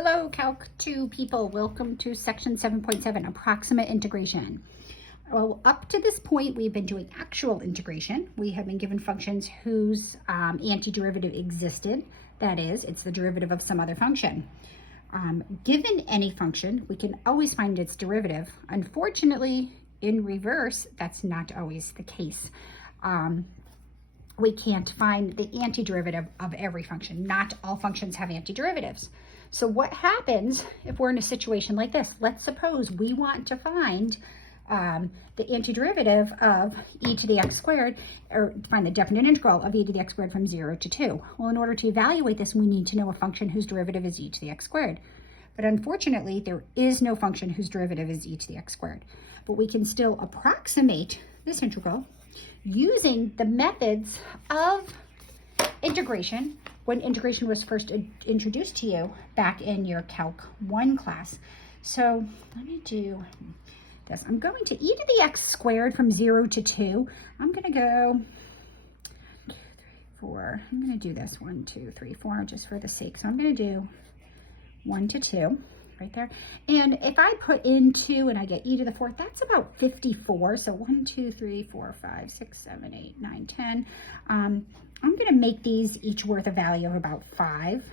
Hello, Calc 2 people. Welcome to section 7.7, Approximate Integration. Well, up to this point, we've been doing actual integration. We have been given functions whose antiderivative existed. That is, it's the derivative of some other function. Given any function, we can always find its derivative. Unfortunately, in reverse, that's not always the case. We can't find the antiderivative of every function. Not all functions have antiderivatives. So what happens if we're in a situation like this? Let's suppose we want to find the antiderivative of e to the x squared, or find the definite integral of e to the x squared from 0 to 2. Well, in order to evaluate this, we need to know a function whose derivative is e to the x squared. But unfortunately, there is no function whose derivative is e to the x squared. But we can still approximate this integral using the methods of integration when integration was first introduced to you back in your Calc 1 class. So let me do this. I'm going to e to the x squared from 0 to 2. I'm going to go 2, 3, 4. I'm going to do this 1, 2, 3, 4 just for the sake. So I'm going to do 1 to 2 right there. And if I put in 2 and I get e to the 4th, that's about 54. So 1, 2, 3, 4, 5, 6, 7, 8, 9, 10. I'm going to make these each worth a value of about 5.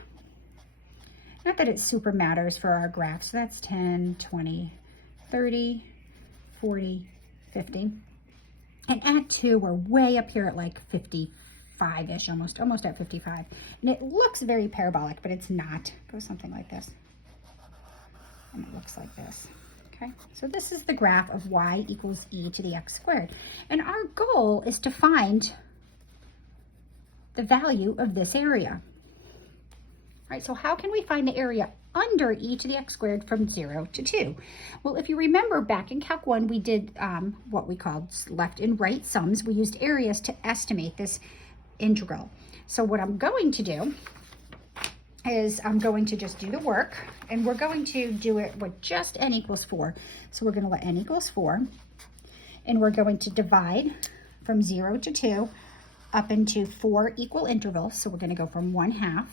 Not that it super matters for our graph. So that's 10, 20, 30, 40, 50. And at 2, we're way up here at like 55-ish, almost at 55. And it looks very parabolic, but it's not. It goes something like this. And it looks like this. Okay, so this is the graph of y equals e to the x squared. And our goal is to find the value of this area. All right, so how can we find the area under e to the x squared from 0 to 2? Well, if you remember back in Calc 1, we did what we called left and right sums. We used areas to estimate this integral. So what I'm going to do is I'm going to just do the work, and we're going to do it with just n equals 4. So we're going to let n equals 4, and we're going to divide from 0 to 2 up into 4 equal intervals. So we're going to go from 1/2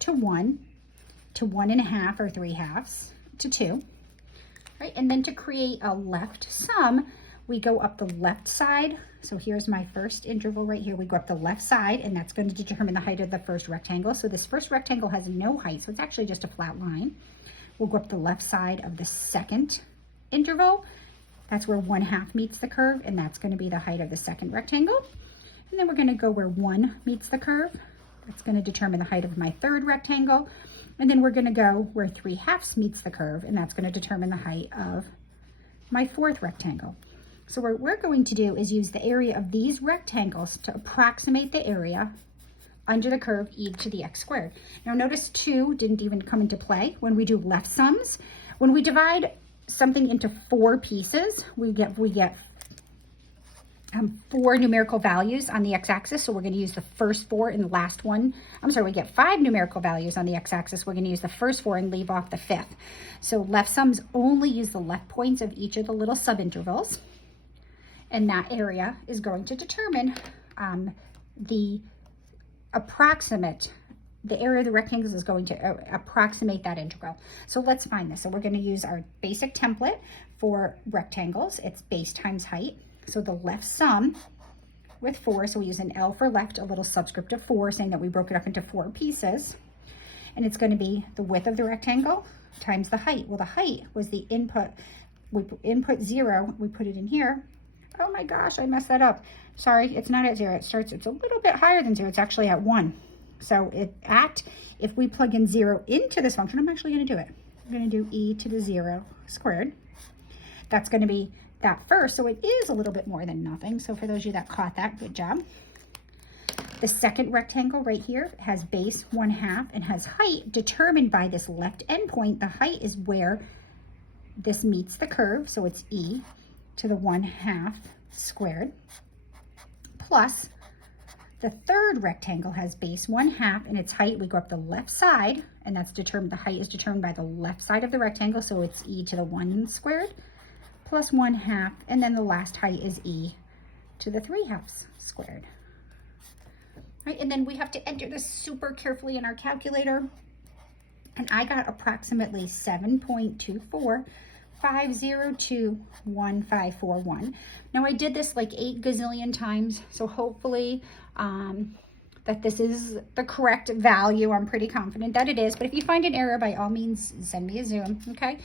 to 1 to 1.5 or 3/2 to 2, right? And then to create a left sum, we go up the left side. So here's my first interval right here. We go up the left side, and that's going to determine the height of the first rectangle. So this first rectangle has no height, so it's actually just a flat line. We'll go up the left side of the second interval. That's where 1/2 meets the curve, and that's going to be the height of the second rectangle. And then we're going to go where 1 meets the curve. That's going to determine the height of my third rectangle. And then we're going to go where 3/2 meets the curve, and that's going to determine the height of my fourth rectangle. So what we're going to do is use the area of these rectangles to approximate the area under the curve e to the x squared. Now notice 2 didn't even come into play when we do left sums. When we divide something into 4 pieces, we get 4 numerical values on the x-axis. So we're going to use the first 4 and the last one. I'm sorry, we get 5 numerical values on the x-axis. We're going to use the first 4 and leave off the 5th. So left sums only use the left points of each of the little subintervals. And that area is going to determine the area of the rectangles is going to approximate that integral. So let's find this. So we're going to use our basic template for rectangles. It's base times height. So the left sum with 4, so we use an L for left, a little subscript of 4, saying that we broke it up into 4 pieces. And it's going to be the width of the rectangle times the height. Well, the height was the input. We input 0, we put it in here. Oh my gosh, I messed that up. Sorry, it's not at 0. It's a little bit higher than 0. It's actually at 1. So if we plug in 0 into this function, I'm actually going to do it. I'm going to do e to the 0 squared. That's going to be that first, so it is a little bit more than nothing. So for those of you that caught that, good job. The second rectangle right here has base 1/2 and has height determined by this left endpoint. The height is where this meets the curve, so it's e to the 1/2 squared, plus the third rectangle has base 1/2 and its height, we go up the left side, and that's determined, the height is determined by the left side of the rectangle, so it's e to the 1 squared plus 1/2, and then the last height is e to the 3/2 squared. Right, and then we have to enter this super carefully in our calculator. And I got approximately 7.24502151. Now I did this like 8 gazillion times, so hopefully that this is the correct value. I'm pretty confident that it is, but if you find an error, by all means, send me a Zoom, okay?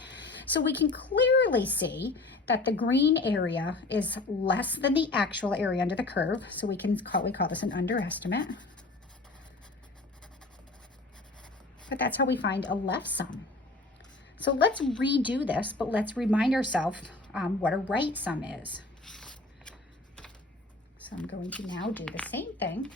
So we can clearly see that the green area is less than the actual area under the curve, so we call this an underestimate. But that's how we find a left sum. So let's redo this, but let's remind ourselves what a right sum is. So I'm going to now do the same thing.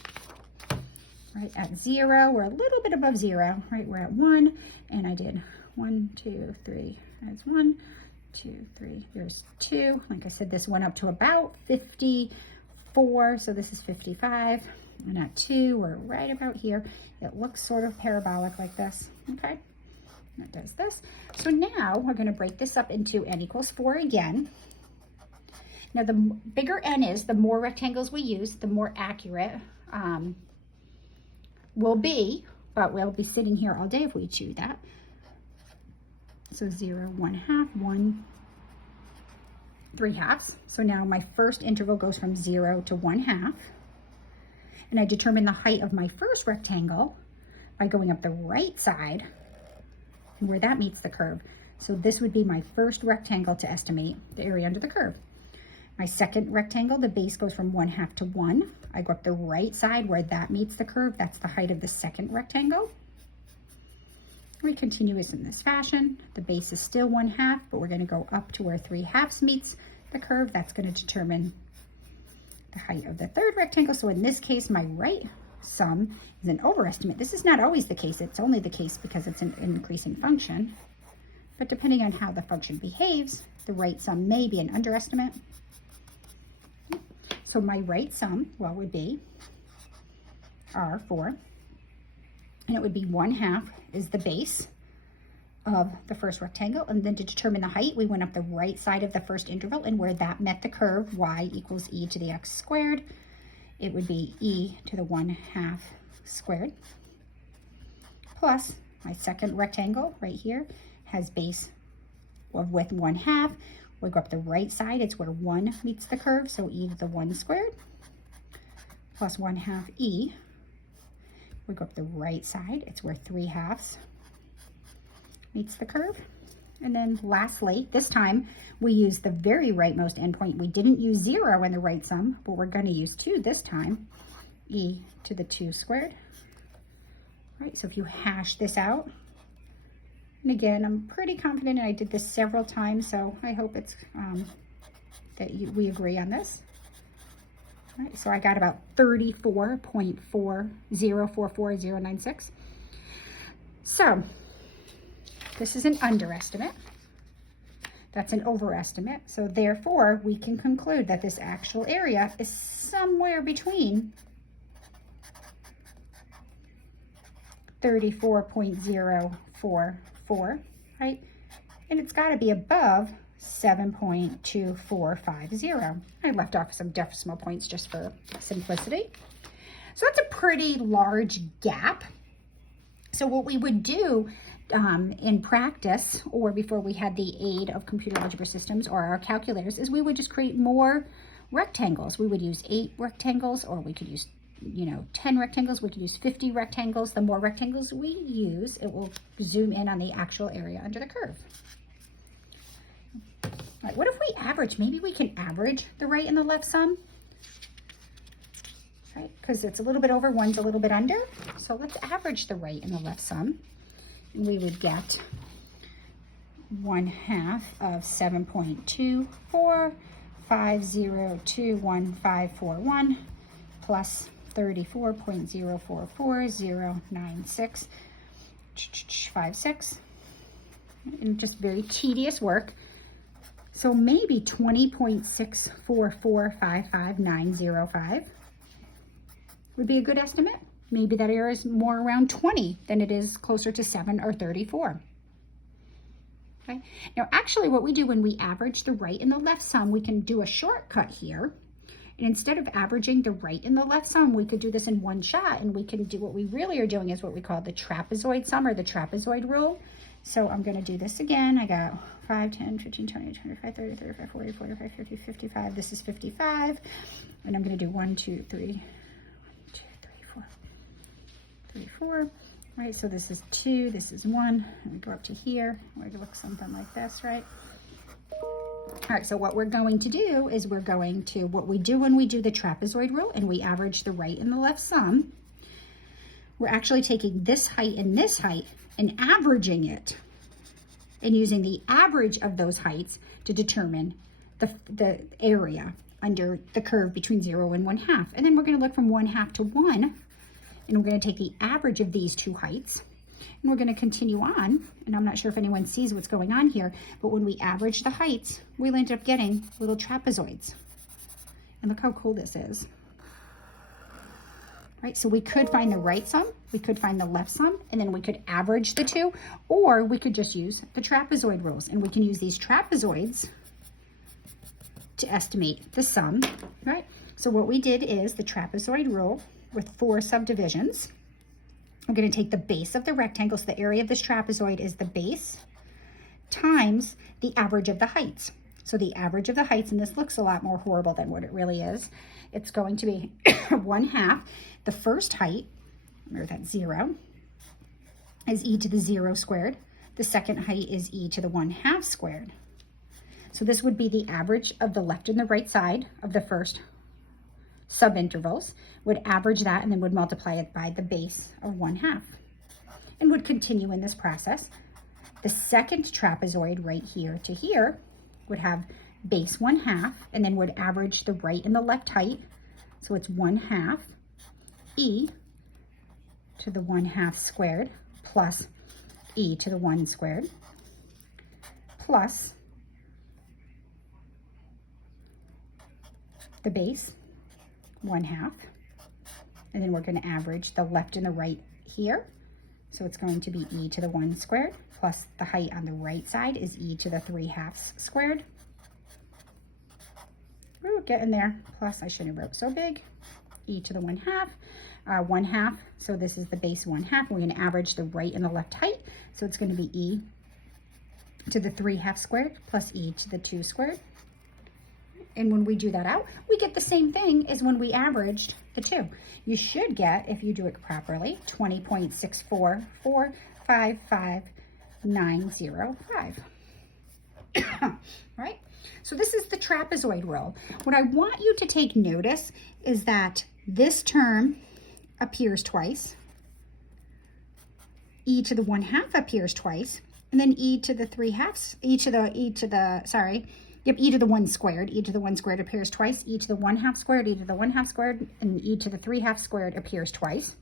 Right at 0, we're a little bit above 0, right? We're at 1, and I did 1, 2, 3. That's 1, 2, 3. There's 2. Like I said, this went up to about 54, so this is 55. And at 2, we're right about here. It looks sort of parabolic like this, okay? That does this. So now we're going to break this up into n equals 4 again. Now the bigger n is, the more rectangles we use, the more accurate we'll be, but we'll be sitting here all day if we choose that. So 0, 1/2, 1, 3/2. So now my first interval goes from 0 to 1/2. And I determine the height of my first rectangle by going up the right side and where that meets the curve. So this would be my first rectangle to estimate the area under the curve. My second rectangle, the base goes from 1/2 to 1. I go up the right side where that meets the curve. That's the height of the second rectangle. We continue in this fashion. The base is still 1/2, but we're going to go up to where 3/2 meets the curve. That's going to determine the height of the third rectangle. So in this case, my right sum is an overestimate. This is not always the case. It's only the case because it's an increasing function. But depending on how the function behaves, the right sum may be an underestimate. So my right sum, well, would be R4. And it would be 1/2 is the base of the first rectangle. And then to determine the height, we went up the right side of the first interval, and where that met the curve, y equals e to the x squared, it would be e to the 1/2 squared, plus my second rectangle right here has base of width 1/2. We go up the right side, it's where 1 meets the curve, so e to the 1 squared, plus 1/2 e. We go up the right side, it's where 3/2 meets the curve. And then lastly, this time we use the very rightmost endpoint. We didn't use 0 in the right sum, but we're going to use 2 this time, e to the 2 squared. All right, so if you hash this out, and again, I'm pretty confident, and I did this several times, so I hope it's that we agree on this. All right, so I got about 34.4044096. So this is an underestimate. That's an overestimate. So therefore, we can conclude that this actual area is somewhere between 34.044, right? And it's got to be above 7.2450. I left off some decimal points just for simplicity. So that's a pretty large gap. So what we would do in practice, or before we had the aid of computer algebra systems or our calculators, is we would just create more rectangles. We would use 8 rectangles, or we could use 10 rectangles. We could use 50 rectangles. The more rectangles we use, it will zoom in on the actual area under the curve. All right, what if we average? Maybe we can average the right and the left sum, right? Because it's a little bit over, one's a little bit under. So let's average the right and the left sum. And we would get 1/2 of 7.24502151 plus 34.044909656. And just very tedious work. So maybe 20.6445595 would be a good estimate. Maybe that error is more around 20 than it is closer to 7 or 34. Okay. Now, actually, what we do when we average the right and the left sum, we can do a shortcut here, And instead of averaging the right and the left sum, we could do this in one shot, and we can do what we really are doing is what we call the trapezoid sum or the trapezoid rule. So I'm going to do this again. I got 5, 10, 15, 20, 25, 30, 35, 40, 45, 50, 55. This is 55. And I'm going to do 1, 2, 3, 1, 2, 3, 4, 3, 4. Right, so this is 2, this is 1. And we go up to here. We're going to look something like this, right? All right, so what we're going to do is we're going to, what we do when we do the trapezoid rule and we average the right and the left sum, we're actually taking this height and averaging it and using the average of those heights to determine the area under the curve between 0 and 1/2. And then we're going to look from 1/2 to 1, and we're going to take the average of these two heights. And we're going to continue on, and I'm not sure if anyone sees what's going on here, but when we average the heights, we'll end up getting little trapezoids. And look how cool this is. Right, so we could find the right sum, we could find the left sum, and then we could average the two, or we could just use the trapezoid rules. And we can use these trapezoids to estimate the sum, right? So what we did is the trapezoid rule with 4 subdivisions. I'm going to take the base of the rectangle, so the area of this trapezoid is the base times the average of the heights. So the average of the heights, and this looks a lot more horrible than what it really is, it's going to be 1/2. The first height, or that's 0, is e to the 0 squared. The second height is e to the 1/2 squared. So this would be the average of the left and the right side of the first subintervals, would average that and then would multiply it by the base of 1/2 and would continue in this process. The second trapezoid right here to here would have base 1/2 and then would average the right and the left height. So it's 1/2 e to the 1/2 squared plus e to the 1 squared plus the base 1/2, and then we're going to average the left and the right here. So it's going to be e to the 1 squared plus the height on the right side is e to the 3/2 squared. Ooh, getting there. Plus, I shouldn't have wrote so big. E to the 1/2, 1/2. So this is the base 1/2. We're going to average the right and the left height. So it's going to be e to the 3/2 squared plus e to the 2 squared. And when we do that out, we get the same thing as when we averaged the two. You should get, if you do it properly, 20.64455,905. Right? So this is the trapezoid rule. What I want you to take notice is that this term appears twice. E to the 1/2 appears twice. And then e to the 3/2, e to the 1 squared. E to the 1 squared appears twice. E to the 1/2 squared, e to the 1/2 squared, and e to the 3/2 squared appears twice.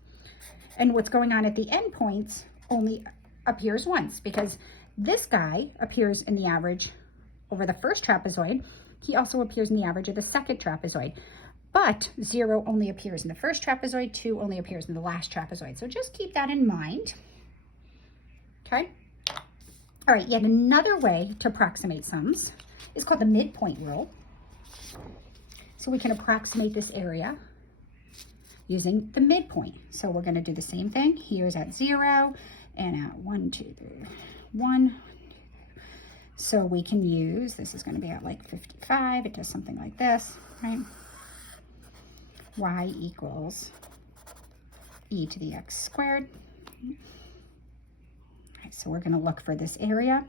And what's going on at the endpoints only appears once, because this guy appears in the average over the first trapezoid. He also appears in the average of the second trapezoid. But 0 only appears in the first trapezoid, 2 only appears in the last trapezoid. So just keep that in mind. Okay? All right, yet another way to approximate sums is called the midpoint rule. So we can approximate this area using the midpoint. So we're going to do the same thing. Here's at 0 and at 1, 2, 3, 1. So we can use, this is going to be at like 55. It does something like this, right? Y equals e to the x squared. All right, so we're going to look for this area.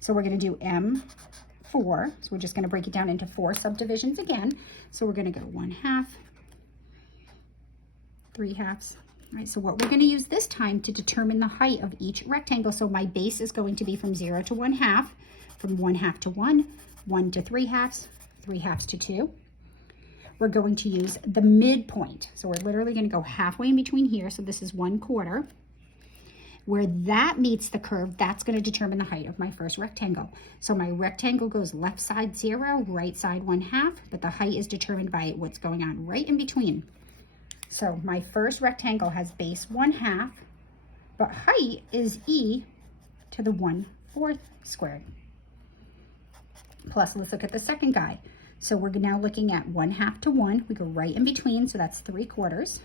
So we're going to do M4. So we're just going to break it down into 4 subdivisions again. So we're going to go 1/2, 3/2. All right, so what we're going to use this time to determine the height of each rectangle. So my base is going to be from 0 to 1/2, from 1/2 to 1, 1 to 3/2, 3/2 to 2. We're going to use the midpoint. So we're literally going to go halfway in between here. So this is 1/4. Where that meets the curve, that's going to determine the height of my first rectangle. So my rectangle goes left side 0, right side 1/2, but the height is determined by what's going on right in between. So my first rectangle has base 1/2, but height is e to the 1/4 squared. Plus, let's look at the second guy. So we're now looking at 1/2 to 1. We go right in between, so that's 3/4.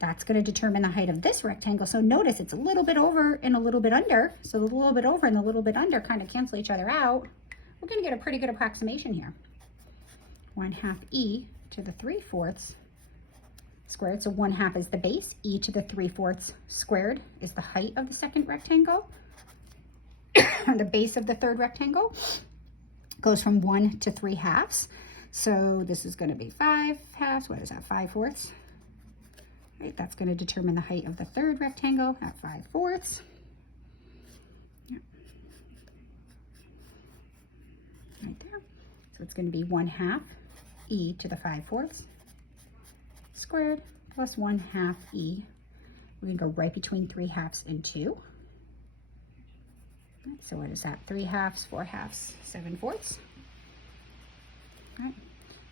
That's going to determine the height of this rectangle. So notice it's a little bit over and a little bit under. So the little bit over and the little bit under kind of cancel each other out. We're going to get a pretty good approximation here. 1/2 e to the 3/4 squared. So 1/2 is the base. E to the 3/4 squared is the height of the second rectangle. The base of the third rectangle goes from 1 to 3/2. So this is going to be 5/2. What is that? 5/4. Right, that's going to determine the height of the third rectangle at 5/4. Yep. Right there. So it's going to be 1/2 e to the 5/4 squared plus 1/2 e. We can go right between 3/2 and 2. Right, so what is that? 3/2, 4/2, 7/4. Right,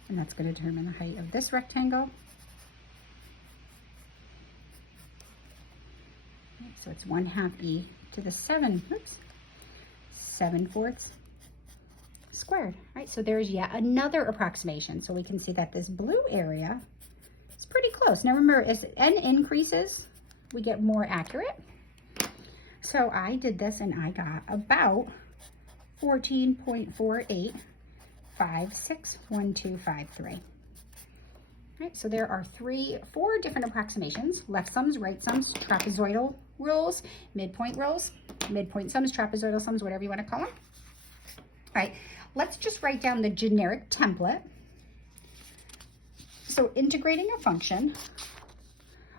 and that's going to determine the height of this rectangle. So it's 1/2 e to the 7/4 squared, right? So there's yet another approximation. So we can see that this blue area is pretty close. Now remember, as n increases, we get more accurate. So I did this and I got about 14.48561253. Right, so there are 4 different approximations: left sums, right sums, trapezoidal rules, midpoint sums, trapezoidal sums, whatever you want to call them. All right, let's just write down the generic template. So integrating a function,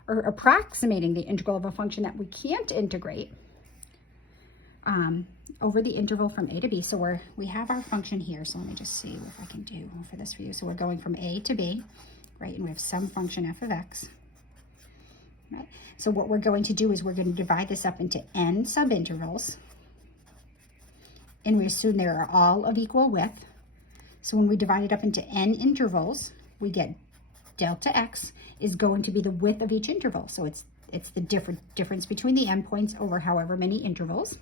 or approximating the integral of a function that we can't integrate over the interval from a to b. So we have our function here. So let me just see if I can do for this for you. So we're going from a to b. Right, and we have some function f of x. Right, so what we're going to do is we're going to divide this up into n subintervals, and we assume they are all of equal width. So when we divide it up into n intervals, we get delta x is going to be the width of each interval. So it's the difference between the endpoints over however many intervals.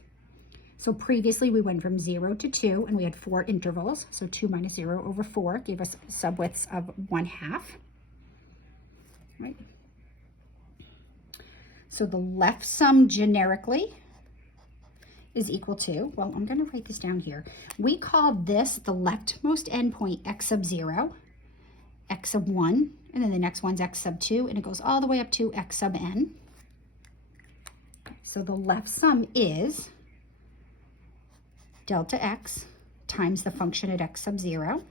So previously we went from 0 to 2, and we had 4 intervals. So 2 minus 0 over 4 gave us subwidths of 1/2. Right. So the left sum generically is equal to, well, I'm going to write this down here. We call this the leftmost endpoint x sub 0, x sub 1, and then the next one's x sub 2, and it goes all the way up to x sub n. So the left sum is delta x times the function at x sub 0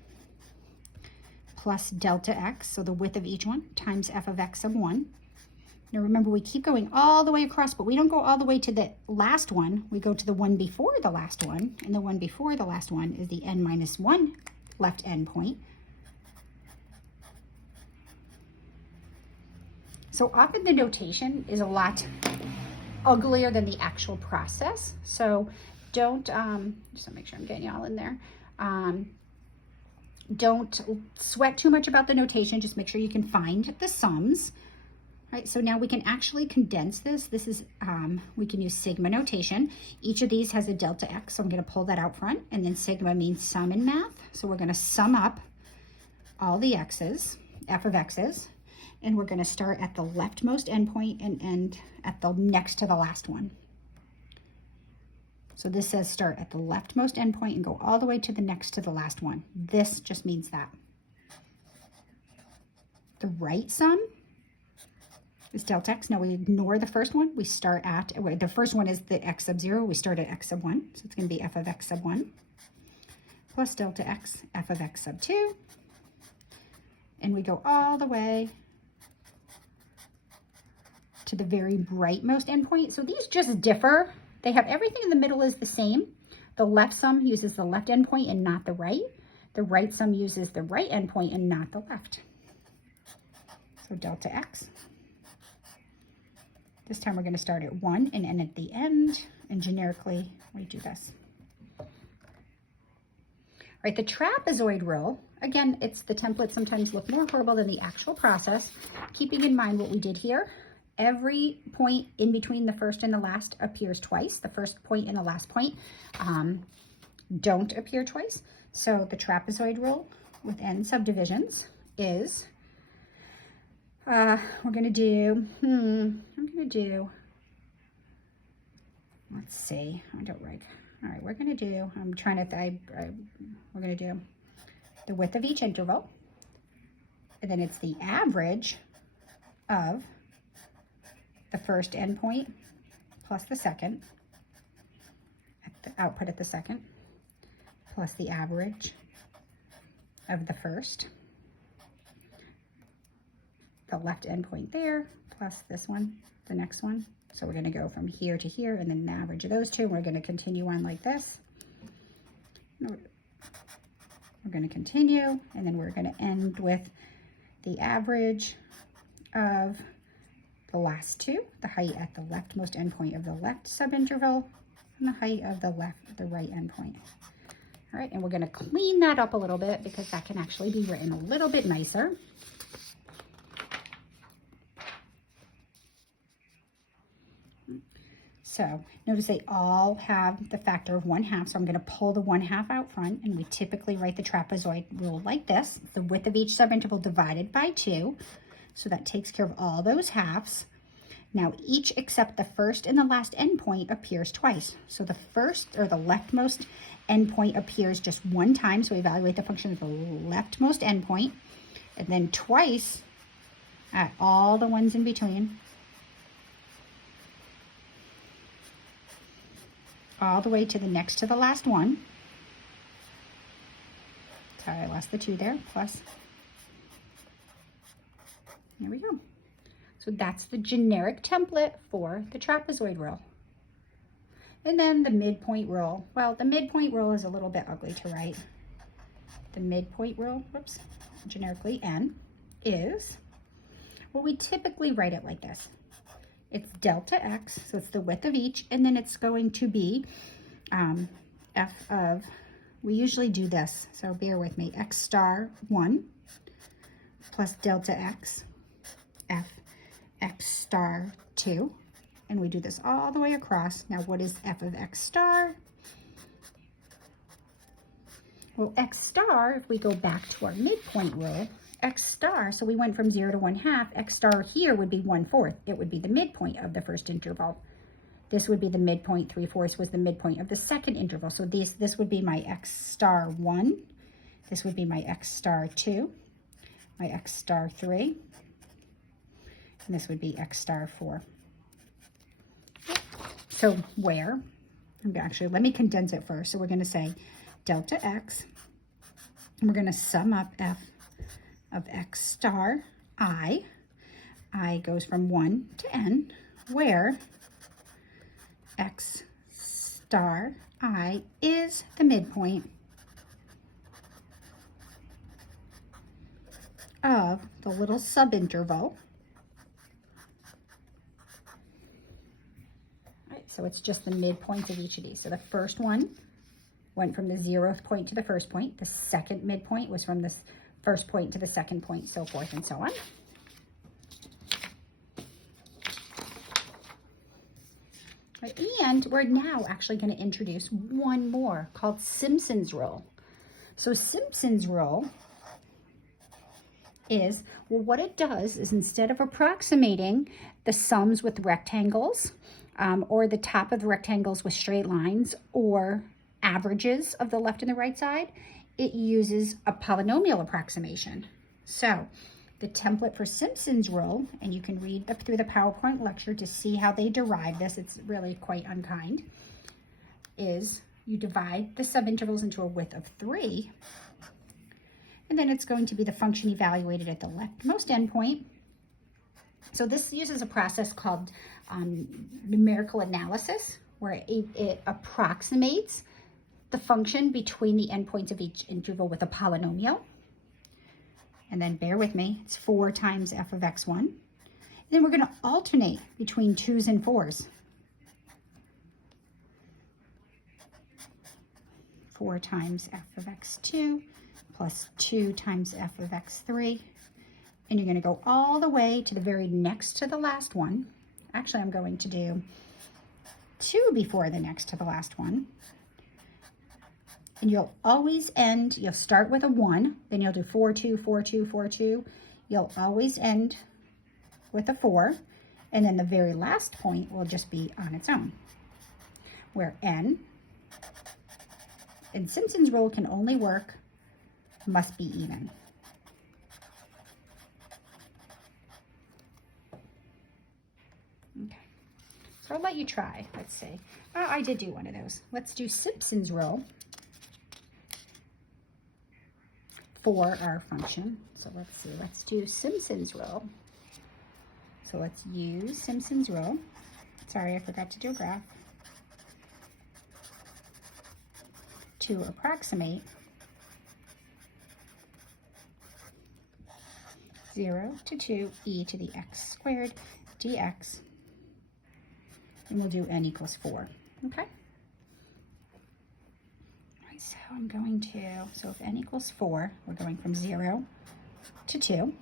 plus delta x, so the width of each one, times f of x sub 1. Now remember, we keep going all the way across, but we don't go all the way to the last one. We go to the one before the last one, and the one before the last one is the n minus 1 left endpoint. So often the notation is a lot uglier than the actual process. So don't, just to make sure I'm getting y'all in there, don't sweat too much about the notation. Just make sure you can find the sums. Right, so now we can actually condense this. This is, we can use sigma notation. Each of these has a delta x, so I'm going to pull that out front. And then sigma means sum in math. So we're going to sum up all the x's, f of x's, and we're going to start at the leftmost endpoint and end at the next to the last one. So this says start at the leftmost endpoint and go all the way to the next to the last one. This just means that. The right sum is delta x. Now we ignore the first one. We start at, the first one is the x sub 0. We start at x sub 1. So it's going to be f of x sub 1 plus delta x, f of x sub 2. And we go all the way to the very rightmost endpoint. So these just differ. They have everything in the middle is the same. The left sum uses the left endpoint and not the right. The right sum uses the right endpoint and not the left. So delta x. This time we're going to start at 1 and end at the end. And generically, we do this. All right, the trapezoid rule. Again, it's the templates sometimes look more horrible than the actual process. Keeping in mind what we did here. Every point in between the first and the last appears twice. The first point and the last point don't appear twice. So the trapezoid rule with n subdivisions is, we're going to do, let's see, I don't like, all right, we're going to do, I'm trying to, we're going to do the width of each interval, and then it's the average of the first endpoint plus the second, at the output at the second, plus the average of the first, the left endpoint there, plus this one, the next one. So we're going to go from here to here, and then the average of those two. We're going to continue on like this. We're going to continue, and then we're going to end with the average of the last two, the height at the leftmost endpoint of the left subinterval, and the height of the right endpoint. All right, and we're going to clean that up a little bit because that can actually be written a little bit nicer. So notice they all have the factor of 1/2, so I'm going to pull the 1/2 out front, and we typically write the trapezoid rule like this: the width of each subinterval divided by 2. So that takes care of all those halves. Now each except the first and the last endpoint appears twice. So the first, or the leftmost endpoint, appears just one time, so we evaluate the function of the leftmost endpoint, and then twice at all the ones in between, all the way to the next to the last one. Sorry, I lost the 2 there, plus. There we go. So that's the generic template for the trapezoid rule. And then the midpoint rule. Well, the midpoint rule is a little bit ugly to write. The midpoint rule, whoops, generically N, is, well, we typically write it like this. It's delta x, so it's the width of each, and then it's going to be f of, we usually do this, so bear with me, x star 1 plus delta x, f x star 2, and we do this all the way across. Now what is f of x star? Well, x star, if we go back to our midpoint rule, x star, so we went from 0 to 1/2, x star here would be 1/4. It would be the midpoint of the first interval. This would be the midpoint, 3/4 was the midpoint of the second interval. So this would be my x star 1, this would be my x star 2, my x star 3, and this would be x star 4. So where, actually, let me condense it first. So we're going to say delta x, and we're going to sum up f of x star I. I goes from 1 to n, where x star I is the midpoint of the little subinterval. So it's just the midpoints of each of these. So the first one went from the 0th point to the first point. The second midpoint was from this first point to the second point, so forth and so on. Right, and we're now actually going to introduce one more called Simpsons Rule. So Simpsons Rule is, well, what it does is instead of approximating the sums with rectangles, or the top of the rectangles with straight lines, or averages of the left and the right side, it uses a polynomial approximation. So the template for Simpsons Rule, and you can read through the PowerPoint lecture to see how they derive this, it's really quite unkind, is you divide the subintervals into a width of 3, and then it's going to be the function evaluated at the leftmost endpoint. So this uses a process called numerical analysis, where it approximates the function between the endpoints of each interval with a polynomial. And then bear with me, it's 4 times f of x1. And then we're going to alternate between 2's and 4's. 4 times f of x2 plus 2 times f of x3. And you're going to go all the way to the very next to the last one. Actually, I'm going to do 2 before the next to the last one. And you'll always end, you'll start with a 1, then you'll do 4, 2, 4, 2, 4, 2. You'll always end with a 4, and then the very last point will just be on its own, where n in Simpsons rule can only work, must be even. Okay, so I'll let you try. Let's see. Oh, I did do one of those. Let's do Simpsons rule for our function. So let's see, let's do Simpsons rule. So let's use Simpsons rule. Sorry, I forgot to do a graph. To approximate 0 to 2 e to the x squared dx. And we'll do n equals 4, okay? All right, so I'm going to, so if n equals 4, we're going from 0 to 2,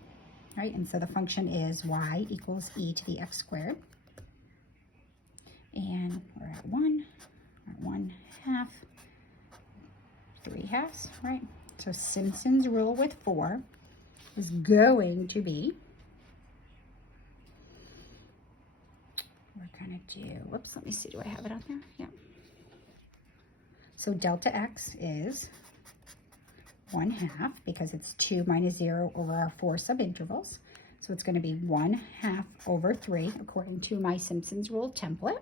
right? And so the function is y equals e to the x squared. And we're at 1, we're at 1/2, 3/2, right? So Simpsons rule with 4 is going to be, we're gonna do, whoops, let me see, do I have it on there? Yeah. So delta x is 1/2 because it's 2 minus 0 over our 4 subintervals. So it's gonna be 1/2 over 3 according to my Simpsons rule template,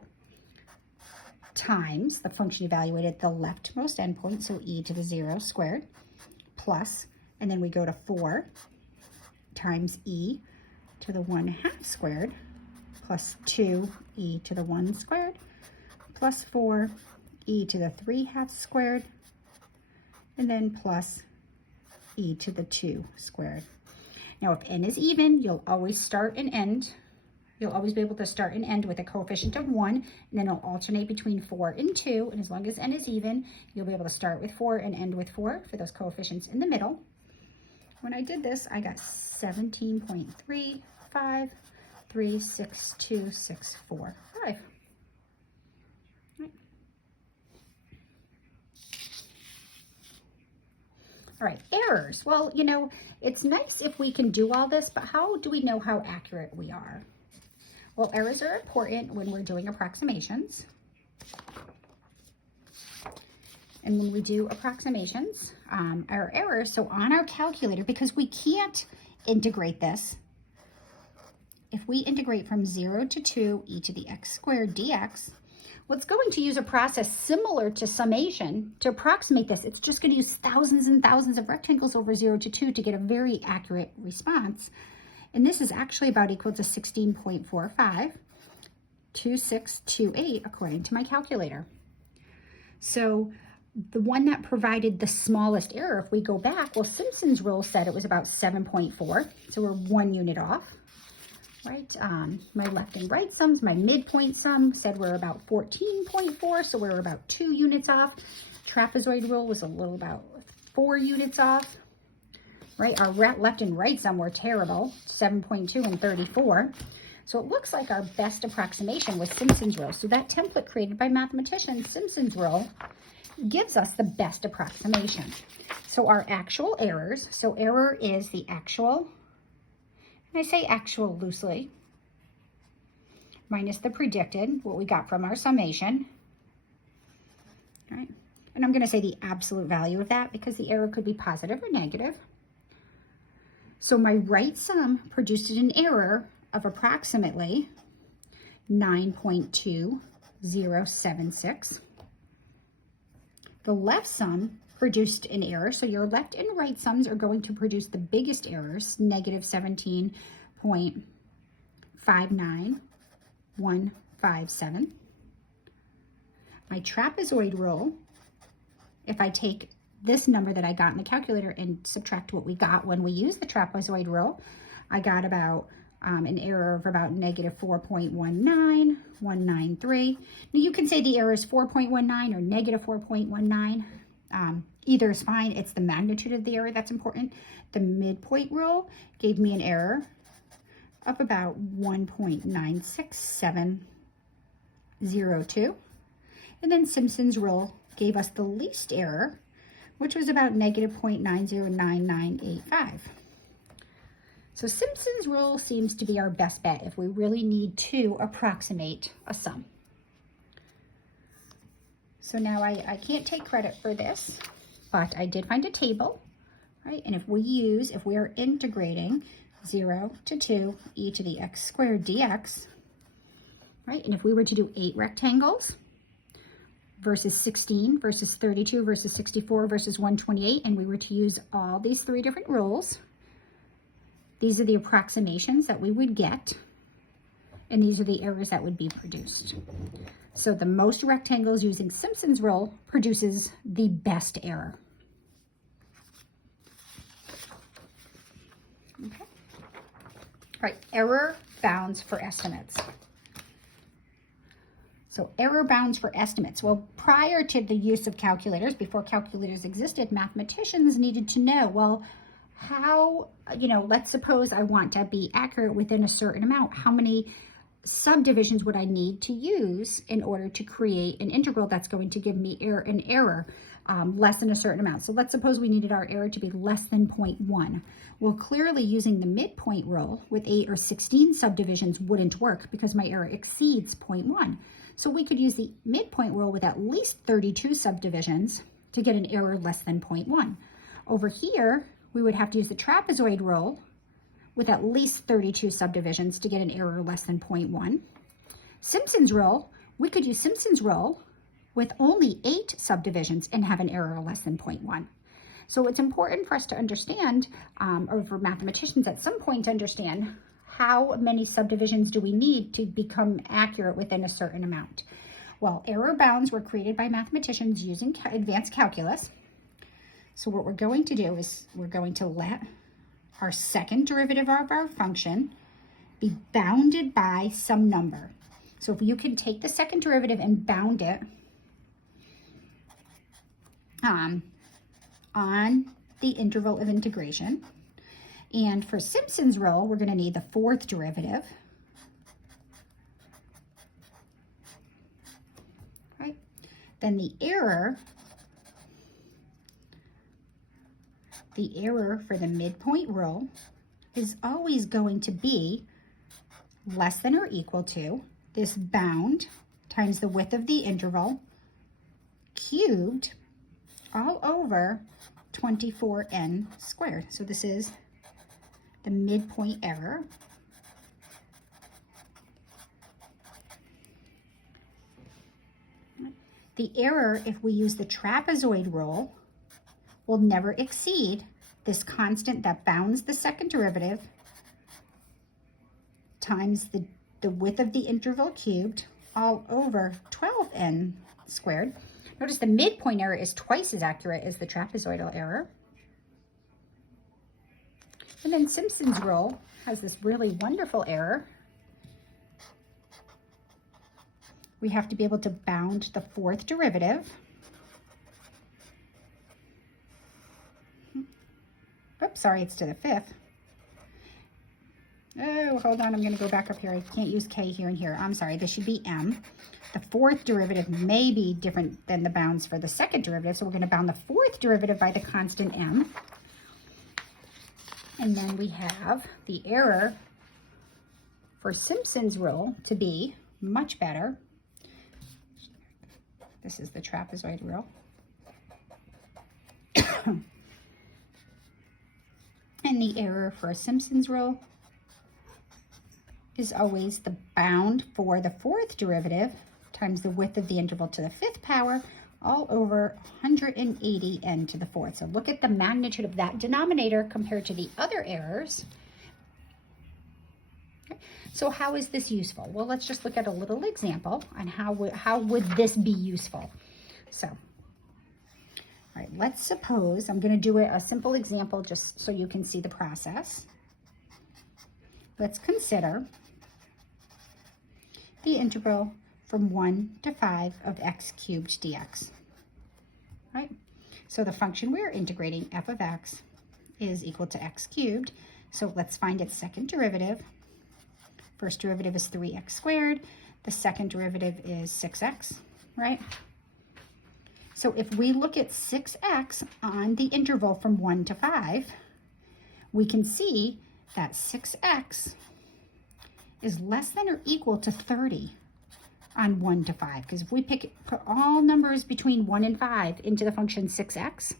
times the function evaluated at the leftmost endpoint, so e to the 0 squared, plus, and then we go to 4 times e to the 1/2 squared, plus 2 e to the 1 squared, plus 4 e to the 3/2 squared, and then plus e to the 2 squared. Now, if n is even, you'll always start and end. You'll always be able to start and end with a coefficient of 1, and then it'll alternate between 4 and 2. And as long as n is even, you'll be able to start with 4 and end with 4 for those coefficients in the middle. When I did this, I got 17.3536265. All right, errors. Well, you know, it's nice if we can do all this, but how do we know how accurate we are? Well, errors are important when we're doing approximations. And when we do approximations, our errors, so on our calculator, because we can't integrate this, if we integrate from 0 to 2 e to the x squared dx, well, it's going to use a process similar to summation to approximate this. It's just going to use thousands and thousands of rectangles over 0 to 2 to get a very accurate response. And this is actually about equal to 16.452628 according to my calculator. So the one that provided the smallest error, if we go back, well, Simpsons rule said it was about 7.4. So we're 1 unit off, right? My left and right sums, my midpoint sum said we're about 14.4. So we're about 2 units off. Trapezoid rule was a little about 4 units off. Right, our left and right sum were terrible, 7.2 and 34. So it looks like our best approximation was Simpsons rule. So that template created by mathematicians, Simpsons rule, gives us the best approximation. So our actual errors, so error is the actual, and I say actual loosely, minus the predicted, what we got from our summation. All right, and I'm going to say the absolute value of that because the error could be positive or negative. So my right sum produced an error of approximately 9.2076. The left sum produced an error, so your left and right sums are going to produce the biggest errors, negative 17.59157. My trapezoid rule, if I take this number that I got in the calculator and subtract what we got when we use the trapezoid rule, I got about an error of about negative 4.19193. Now you can say the error is 4.19 or negative 4.19. Either is fine. It's the magnitude of the error that's important. The midpoint rule gave me an error of about 1.96702. And then Simpsons rule gave us the least error which was about negative 0.909985. So Simpsons rule seems to be our best bet if we really need to approximate a sum. So now I can't take credit for this, but I did find a table, right? And if we are integrating 0 to 2 e to the x squared dx, right? And if we were to do 8 rectangles versus 16 versus 32 versus 64 versus 128, and we were to use all these 3 different rules, these are the approximations that we would get, and these are the errors that would be produced. So the most rectangles using Simpsons rule produces the best error. Okay. All right, error bounds for estimates. So error bounds for estimates. Well, prior to the use of calculators, before calculators existed, mathematicians needed to know, well, how, let's suppose I want to be accurate within a certain amount. How many subdivisions would I need to use in order to create an integral that's going to give me an error less than a certain amount? So let's suppose we needed our error to be less than 0.1. Well, clearly using the midpoint rule with 8 or 16 subdivisions wouldn't work because my error exceeds 0.1. So we could use the midpoint rule with at least 32 subdivisions to get an error less than 0.1. Over here, we would have to use the trapezoid rule with at least 32 subdivisions to get an error less than 0.1. Simpsons rule, we could use Simpsons rule with only 8 subdivisions and have an error less than 0.1. So it's important for us to understand, or for mathematicians at some point to understand, how many subdivisions do we need to become accurate within a certain amount? Well, error bounds were created by mathematicians using advanced calculus. So what we're going to do is we're going to let our second derivative of our function be bounded by some number. So if you can take the second derivative and bound it on the interval of integration. And for Simpsons rule, we're going to need the fourth derivative. Right? Then the error for the midpoint rule is always going to be less than or equal to this bound times the width of the interval cubed all over 24n squared. So this is the midpoint error. The error, if we use the trapezoid rule, will never exceed this constant that bounds the second derivative times the width of the interval cubed all over 12n squared. Notice the midpoint error is twice as accurate as the trapezoidal error. And then Simpsons rule has this really wonderful error. We have to be able to bound the fourth derivative. Oops, sorry, it's to the fifth. Oh, hold on, I'm going to go back up here. I can't use k here and here. I'm sorry, this should be m. The fourth derivative may be different than the bounds for the second derivative, so we're going to bound the fourth derivative by the constant m. And then we have the error for Simpsons rule to be much better. This is the trapezoid rule. And the error for a Simpsons rule is always the bound for the fourth derivative times the width of the interval to the fifth power all over 180 n to the fourth. So look at the magnitude of that denominator compared to the other errors. Okay. So how is this useful? Well, let's just look at a little example on how would this be useful. So, all right, let's suppose I'm going to do a simple example just so you can see the process. Let's consider the integral from 1 to 5 of x cubed dx. Right? So the function we're integrating, f of x, is equal to x cubed. So let's find its second derivative. First derivative is 3x squared. The second derivative is 6x, right? So if we look at 6x on the interval from 1 to 5, we can see that 6x is less than or equal to 30 on 1 to 5. Because if we put all numbers between 1 and 5 into the function 6x,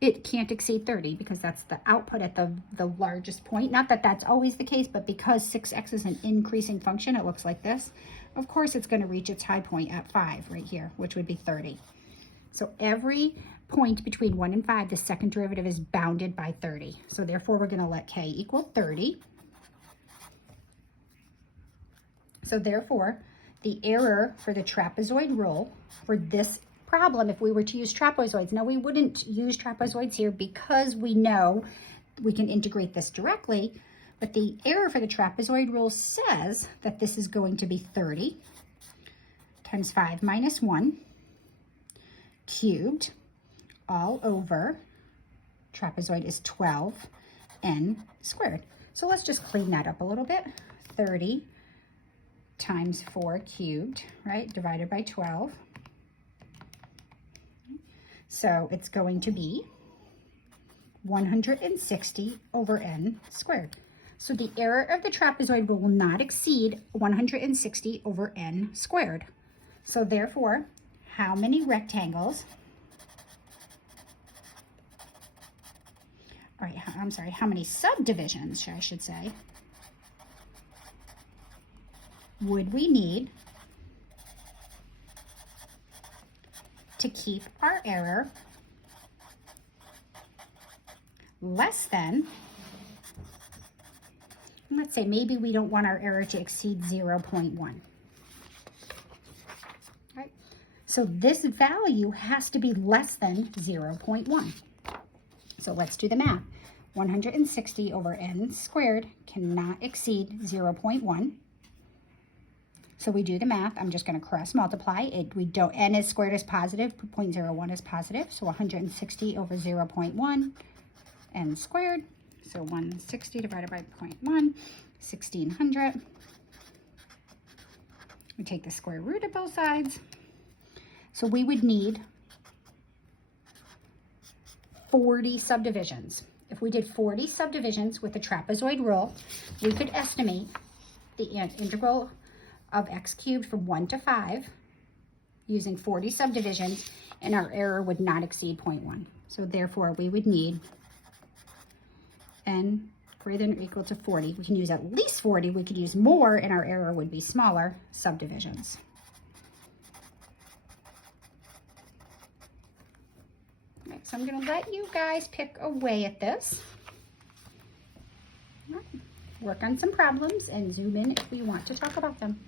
it can't exceed 30 because that's the output at the largest point. Not that that's always the case, but because 6x is an increasing function, it looks like this. Of course, it's going to reach its high point at 5 right here, which would be 30. So every point between 1 and 5, the second derivative is bounded by 30. So therefore, we're going to let k equal 30. So therefore, the error for the trapezoid rule for this problem, if we were to use trapezoids, now we wouldn't use trapezoids here because we know we can integrate this directly, but the error for the trapezoid rule says that this is going to be 30 times 5 minus 1 cubed all over, trapezoid is 12n squared. So let's just clean that up a little bit. 30 times 4 cubed, right, divided by 12. So it's going to be 160 over n squared. So the error of the trapezoid rule will not exceed 160 over n squared. So therefore, how many rectangles, all right, I'm sorry, how many subdivisions, I should say, would we need to keep our error less than, let's say maybe we don't want our error to exceed 0.1. Right? So this value has to be less than 0.1. So let's do the math. 160 over n squared cannot exceed 0.1. So we do the math. I'm just going to cross multiply it. N is squared is positive, 0.01 is positive. So 160 over 0.1, n squared. So 160 divided by 0.1, 1600. We take the square root of both sides. So we would need 40 subdivisions. If we did 40 subdivisions with the trapezoid rule, we could estimate the integral of x cubed from 1 to 5 using 40 subdivisions, and our error would not exceed 0.1. So therefore, we would need n greater than or equal to 40. We can use at least 40. We could use more, and our error would be smaller subdivisions. Okay, so I'm going to let you guys pick away at this. All right. Work on some problems and zoom in if we want to talk about them.